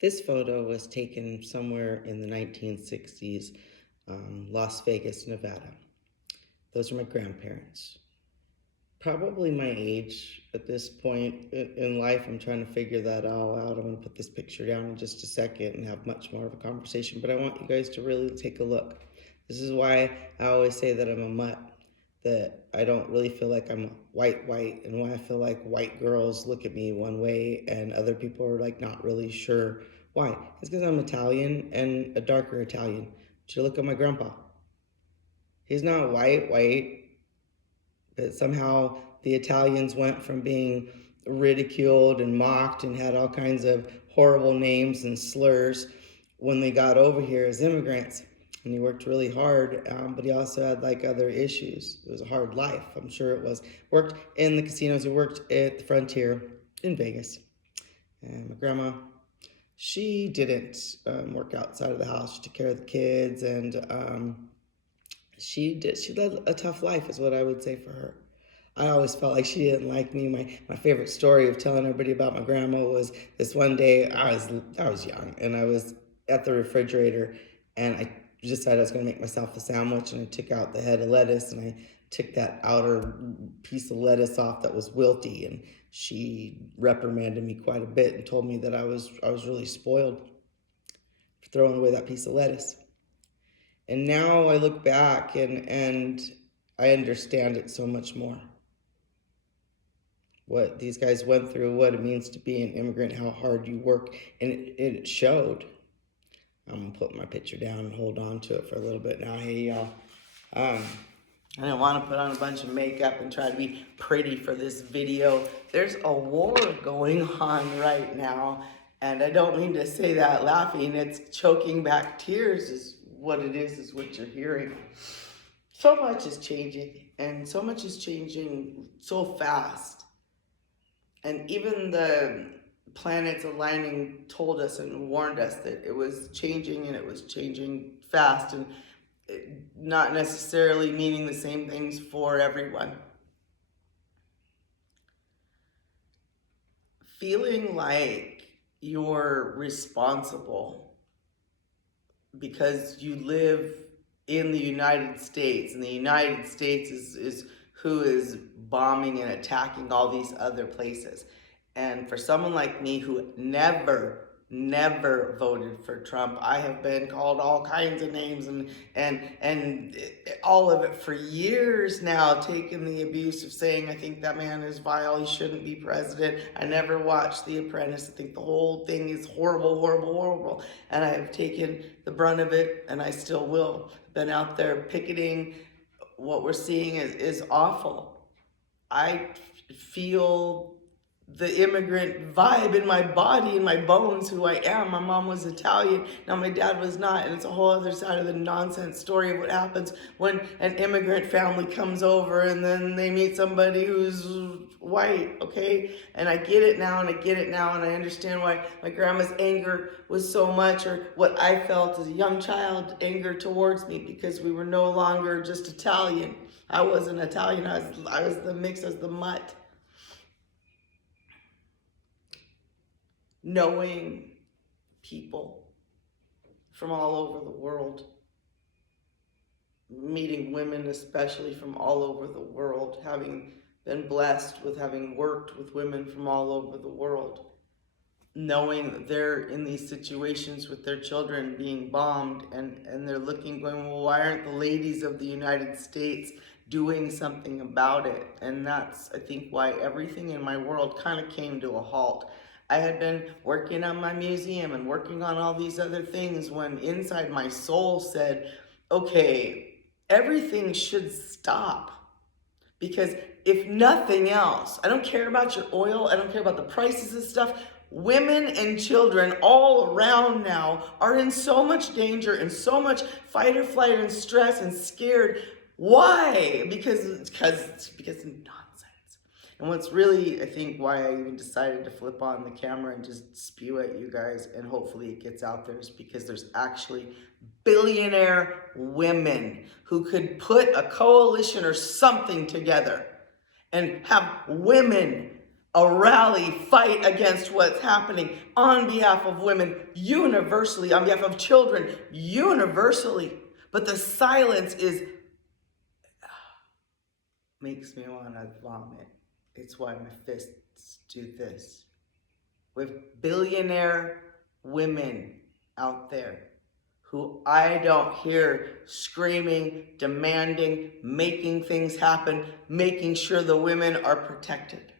This photo was taken somewhere in the 1960s, Las Vegas, Nevada. Those are my grandparents. Probably my age at this point in life. I'm trying to figure that all out. I'm going to put this picture down in just a second and have much more of a conversation, but I want you guys to really take a look. This is why I always say that I'm a mutt, that I don't really feel like I'm white, and why I feel like white girls look at me one way and other people are like not really sure why. It's because I'm Italian and a darker Italian. But you look at my grandpa. He's not white, but somehow the Italians went from being ridiculed and mocked and had all kinds of horrible names and slurs when they got over here as immigrants. And he worked really hard, but he also had like other issues. It was a hard life, I'm sure it was. Worked in the casinos, he worked at the Frontier in Vegas. And my grandma, she didn't work outside of the house. She took care of the kids, and she led a tough life, is what I would say for her. I always felt like she didn't like me. My favorite story of telling everybody about my grandma was this one day. I was young, and I was at the refrigerator, and I decided I was going to make myself a sandwich, and I took out the head of lettuce, and I took that outer piece of lettuce off that was wilty, and she reprimanded me quite a bit and told me that I was really spoiled for throwing away that piece of lettuce. And now I look back and I understand it so much more. What these guys went through, what it means to be an immigrant, how hard you work, and it showed. I'm gonna put my picture down and hold on to it for a little bit now. Hey y'all, I didn't want to put on a bunch of makeup and try to be pretty for this video. There's a war going on right now, and I don't mean to say that laughing. It's choking back tears is what it is what you're hearing. So much is changing, and so much is changing so fast. And even the planets aligning told us and warned us that it was changing, and it was changing fast, and not necessarily meaning the same things for everyone. Feeling like you're responsible because you live in the United States, and the United States is who is bombing and attacking all these other places. And for someone like me who never voted for Trump, I have been called all kinds of names and all of it for years now, taking the abuse of saying I think that man is vile, he shouldn't be president. I never watched The Apprentice. I think the whole thing is horrible, and I have taken the brunt of it, and I still will. Been out there picketing. What we're seeing is awful. I feel the immigrant vibe in my body, in my bones, who I am. My mom was Italian, now my dad was not, and it's a whole other side of the nonsense story of what happens when an immigrant family comes over and then they meet somebody who's white, okay? And I get it now, and I understand why my grandma's anger was so much, or what I felt as a young child, anger towards me, because we were no longer just Italian. I wasn't Italian, I was the mix as the mutt. Knowing people from all over the world, meeting women especially from all over the world, having been blessed with having worked with women from all over the world, knowing that they're in these situations with their children being bombed, and they're looking, going, well, why aren't the ladies of the United States doing something about it? And that's, I think, why everything in my world kind of came to a halt. I had been working on my museum and working on all these other things when inside my soul said, okay, everything should stop. Because if nothing else, I don't care about your oil, I don't care about the prices of stuff. Women and children all around now are in so much danger and so much fight or flight and stress and scared. Why? Because of nonsense. And what's really, I think, why I even decided to flip on the camera and just spew at you guys, and hopefully it gets out there, is because there's actually billionaire women who could put a coalition or something together and have women a rally fight against what's happening on behalf of women universally, on behalf of children universally. But the silence makes me want to vomit. It's why my fists do this. With billionaire women out there who I don't hear screaming, demanding, making things happen, making sure the women are protected.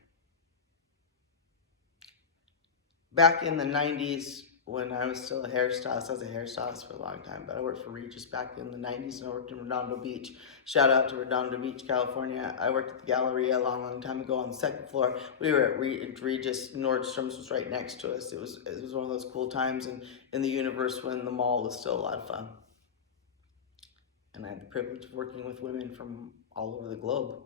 Back in the 90s, when I was still a hairstylist, I was a hairstylist for a long time, but I worked for Regis back in the 90s, and I worked in Redondo Beach. Shout out to Redondo Beach, California. I worked at the Galleria a long, long time ago on the second floor. We were at Regis. Nordstrom's was right next to us. It was one of those cool times in the universe when the mall was still a lot of fun. And I had the privilege of working with women from all over the globe,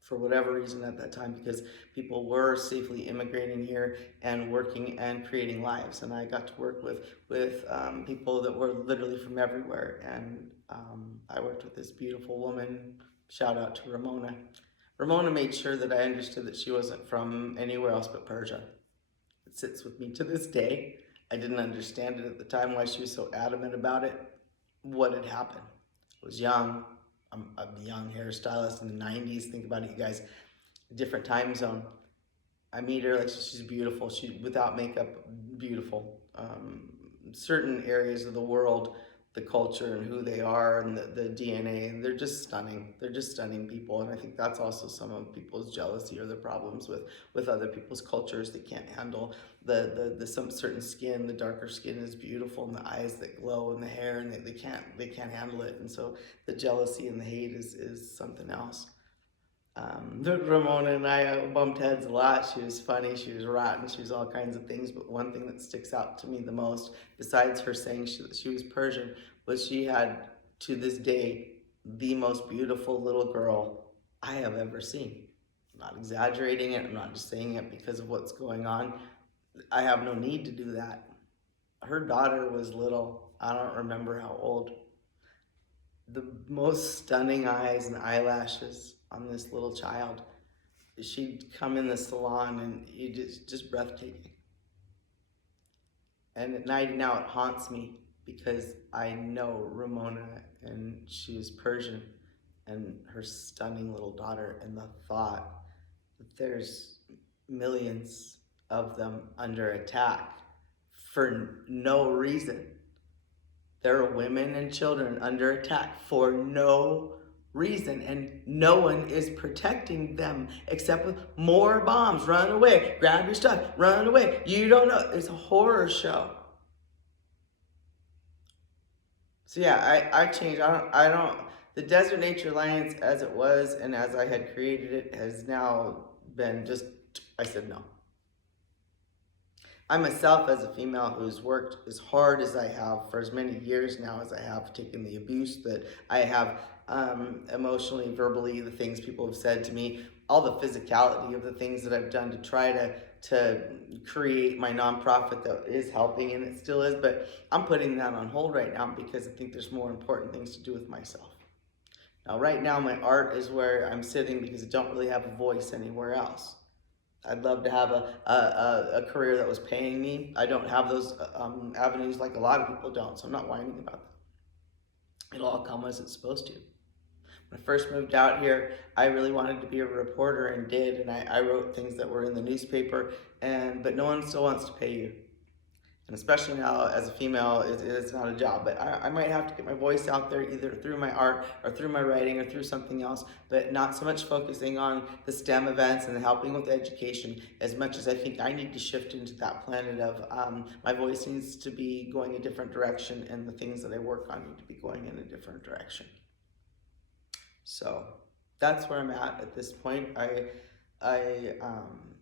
for whatever reason at that time, because people were safely immigrating here and working and creating lives. And I got to work with people that were literally from everywhere. And I worked with this beautiful woman. Shout out to Ramona. Ramona made sure that I understood that she wasn't from anywhere else but Persia. It sits with me to this day. I didn't understand it at the time, why she was so adamant about it, what had happened. I was young. I'm a young hairstylist in the 90s. Think about it, you guys. Different time zone. I meet her, like, she's beautiful. She, without makeup, beautiful. Certain areas of the world, the culture and who they are and the DNA, and they're just stunning. They're just stunning people. And I think that's also some of people's jealousy or their problems with other people's cultures. They can't handle the some certain skin. The darker skin is beautiful, and the eyes that glow, and the hair, and they can't handle it. And so the jealousy and the hate is something else. Ramona and I bumped heads a lot. She was funny, she was rotten, she was all kinds of things, but one thing that sticks out to me the most, besides her saying she was Persian, was she had, to this day, the most beautiful little girl I have ever seen. I'm not exaggerating it, I'm not just saying it because of what's going on. I have no need to do that. Her daughter was little, I don't remember how old. The most stunning eyes and eyelashes on this little child. She'd come in the salon and you just breathtaking. And at night now it haunts me because I know Ramona, and she is Persian, and her stunning little daughter, and the thought that there's millions of them under attack for no reason. There are women and children under attack for no reason, and no one is protecting them except with more bombs. Run away, grab your stuff, run away. You don't know. It's a horror show. So yeah, I changed. I don't, the Desert Nature Alliance as it was and as I had created it has now been just, I said no. I myself, as a female who's worked as hard as I have for as many years now as I have, taken the abuse that I have, emotionally, verbally, the things people have said to me, all the physicality of the things that I've done to try to create my nonprofit that is helping, and it still is, but I'm putting that on hold right now because I think there's more important things to do with myself. Now, right now, my art is where I'm sitting because I don't really have a voice anywhere else. I'd love to have a career that was paying me. I don't have those avenues like a lot of people don't, so I'm not whining about that. It'll all come as it's supposed to. When I first moved out here, I really wanted to be a reporter and did, and I wrote things that were in the newspaper, but no one still wants to pay you. And especially now as a female, it's not a job, but I might have to get my voice out there either through my art or through my writing or through something else, but not so much focusing on the STEM events and helping with education as much as I think I need to shift into that planet of my voice needs to be going a different direction, and the things that I work on need to be going in a different direction. So that's where I'm at this point. I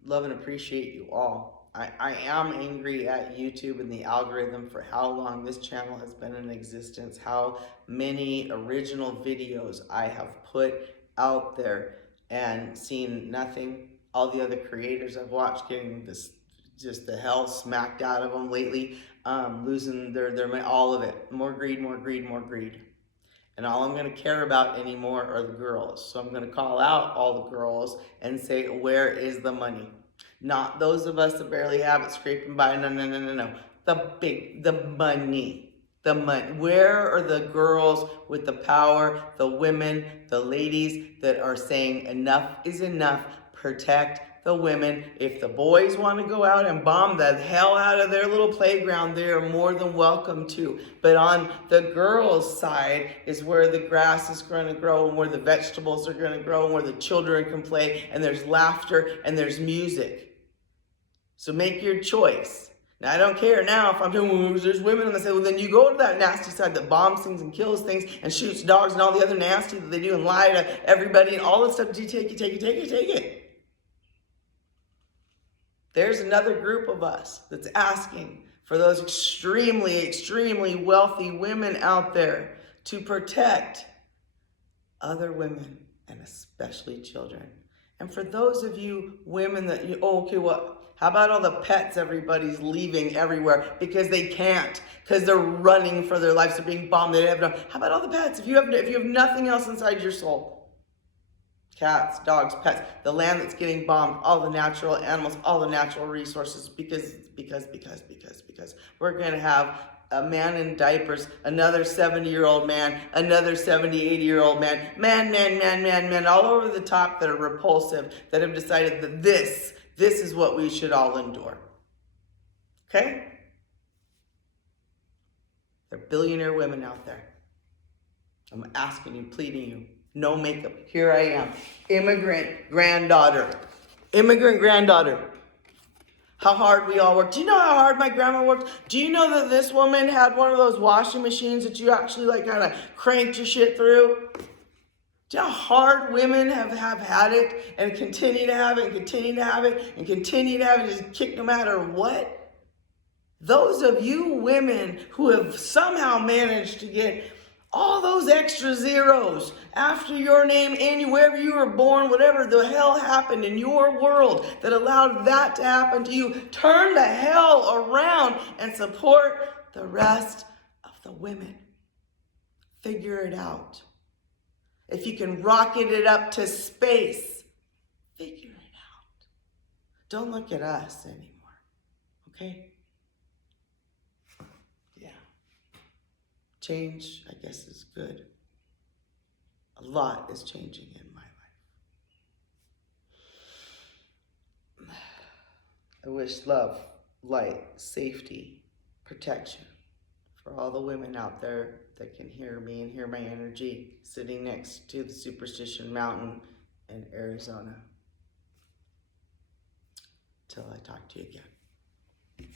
love and appreciate you all. I am angry at YouTube and the algorithm for how long this channel has been in existence, how many original videos I have put out there and seen nothing. All the other creators I've watched getting this, just the hell smacked out of them lately, losing their money, all of it. More greed, more greed, more greed. And all I'm going to care about anymore are the girls. So I'm going to call out all the girls and say, where is the money? Not those of us that barely have it scraping by. No, no, no, no, no. The money. The money. Where are the girls with the power, the women, the ladies that are saying enough is enough? Protect the women. If the boys want to go out and bomb the hell out of their little playground, they are more than welcome to. But on the girls' side is where the grass is going to grow and where the vegetables are going to grow and where the children can play and there's laughter and there's music. So make your choice. Now, I don't care now if I'm doing, well, there's women, and I say, well, then you go to that nasty side that bombs things and kills things and shoots dogs and all the other nasty that they do and lie to everybody and all this stuff. Do you take it, take it, take it, take it? There's another group of us that's asking for those extremely, extremely wealthy women out there to protect other women and especially children. And for those of you women that how about all the pets everybody's leaving everywhere because they can't, because they're running for their lives, they're being bombed, they have no. How about all the pets? If you have nothing else inside your soul, cats, dogs, pets, the land that's getting bombed, all the natural animals, all the natural resources, because we're gonna have a man in diapers, another 70-year-old man, another 70, 80-year-old men all over the top that are repulsive, that have decided that this is what we should all endure. Okay? There are billionaire women out there. I'm asking you, pleading you, no makeup. Here I am, immigrant granddaughter. How hard we all work. Do you know how hard my grandma worked? Do you know that this woman had one of those washing machines that you actually like kind of cranked your shit through? Do you know how hard women have had it and continue to have it and continue to have it and continue to have it, just kick no matter what? Those of you women who have somehow managed to get all those extra zeros after your name in wherever you were born, whatever the hell happened in your world that allowed that to happen to you, turn the hell around and support the rest of the women. Figure it out. If you can rocket it up to space, figure it out. Don't look at us anymore, okay? Yeah. Change, I guess, is good. A lot is changing in my life. I wish love, light, safety, protection for all the women out there that can hear me and hear my energy sitting next to the Superstition Mountain in Arizona. Till I talk to you again.